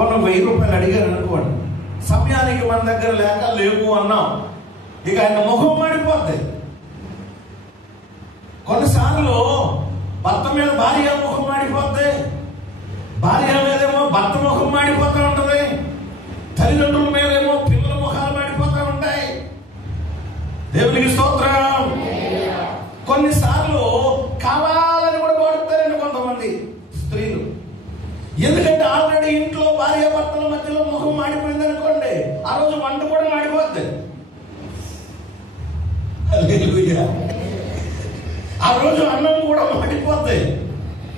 మనం 1000 రూపాయలు అడిగారు అనుకోండి, సమయానికి మన దగ్గర లేవు అన్నాం, ఇక ఆయన ముఖం మాడిపోద్ది. కొన్నిసార్లు భర్త మీద భార్య ముఖం మాడిపోద్ది, భార్య మీదేమో భర్త ముఖం మాడిపోతూ ఉంటుంది, తల్లిదండ్రుల మీదేమో పిల్లల ముఖాలు మాడిపోతూ ఉంటాయి. దేవునికి స్తోత్రం. కొన్నిసార్లు కావాలని కూడా కొడతారండి కొంతమంది స్త్రీలు. ఎందుకంటే ఆల్రెడీ ఇంట్లో భార్య భర్తల మధ్యలో ముఖం మాడిపోయింది అనుకోండి, ఆ రోజు వంట కూడా మాడిపోద్ది. ఆ రోజు అన్నం కూడా మాడిపోద్ది.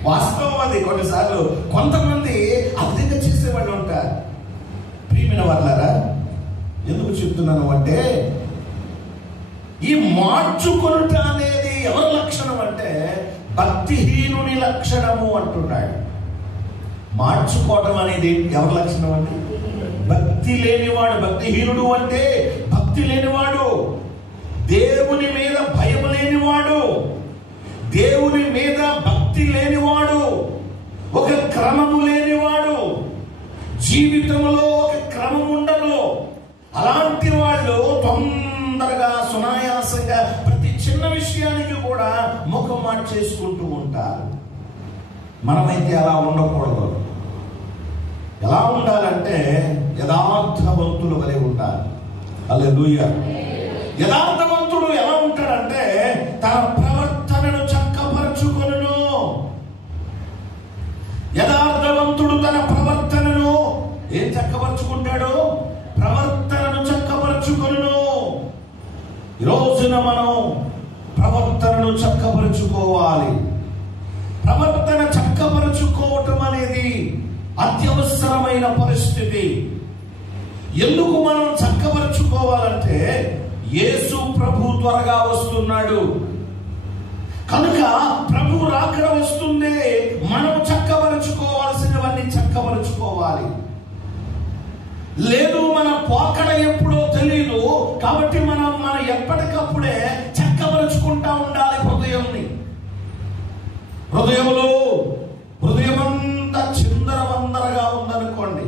వాస్తవం అది. కొన్నిసార్లు కొంతమంది అధికంగా చేసేవాళ్ళు ఉంటారు. ప్రియమైన వాళ్ళారా, ఎందుకు చెప్తున్నాను అంటే, ఈ మార్చుకొనుట అనేది ఎవరి లక్షణం అంటే భక్తిహీనుని లక్షణము అంటున్నాడు. మార్చుకోవడం అనేది ఎవరి లక్షణం అంటే భక్తి లేనివాడు. భక్తిహీనుడు అంటే భక్తి లేనివాడు, దేవుని మీద భయం లేనివాడు, దేవుని మీద భక్తి లేనివాడు, ఒక క్రమము లేనివాడు, జీవితంలో ఒక క్రమం ఉండదు. అలాంటి వాళ్ళు తొందరగా సునాయాసంగా ప్రతి చిన్న విషయానికి కూడా ముఖం మార్చేసుకుంటూ ఉంటారు. మనమైతే అలా ఉండకూడదు. ఎలా ఉండాలంటే యథార్థవంతుల వలె ఉండాలి. హల్లెలూయా. యథార్థవంతుడు ఎలా ఉంటాడంటే తన ప్రవర్తనను చక్కపరచుకొనును. యథార్థవంతుడు తన ప్రవర్తనను ఏం చక్కపరుచుకుంటాడు? ప్రవర్తనను చక్కపరుచుకొనును. ఈ రోజున మనం ప్రవర్తనను చక్కపరుచుకోవాలి. ప్రవర్తన చక్కపరుచుకోవటం అనేది అత్యవసరమైన పరిస్థితి. ఎందుకు మనం చక్కపరుచుకోవాలంటే యేసు ప్రభు త్వరగా వస్తున్నాడు కనుక, ప్రభు రాకడ వస్తుంది. మనం చక్కపరుచుకోవాల్సినవన్నీ చక్కపరుచుకోవాలి. లేదు మన పోకడ ఎప్పుడో తెలియదు కాబట్టి మనం ఎప్పటికప్పుడే చక్కపరుచుకుంటా ఉండాలి హృదయంని. హృదయమంతా చిందరవందరగా ఉందనుకోండి,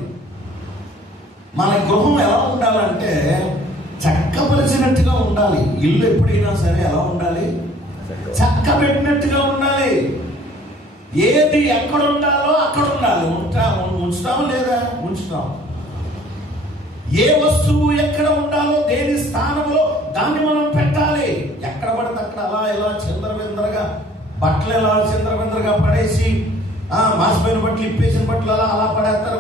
మన గృహం ఎలా ఉండాలంటే చక్కపరిచినట్టుగా ఉండాలి. ఇల్లు ఎప్పుడైనా సరే ఎలా ఉండాలి? చక్క పెట్టినట్టుగా ఉండాలి. ఏది ఎక్కడ ఉండాలో అక్కడ ఉండాలి. ఉంచుతాం లేదా? ఉంచుతాం. ఏ వస్తువు ఎక్కడ ఉండాలో దేని స్థానంలో దాన్ని మనం పెట్టాలి. ఎక్కడ పడితే అక్కడ అలా ఇలా చిందరవిందరగా బట్టలు ఎలా చిందరవిందరగా పడేసి మాసిపోయిన బట్టలు ఇప్పేసిన బట్టలు అలా పడేస్తారు.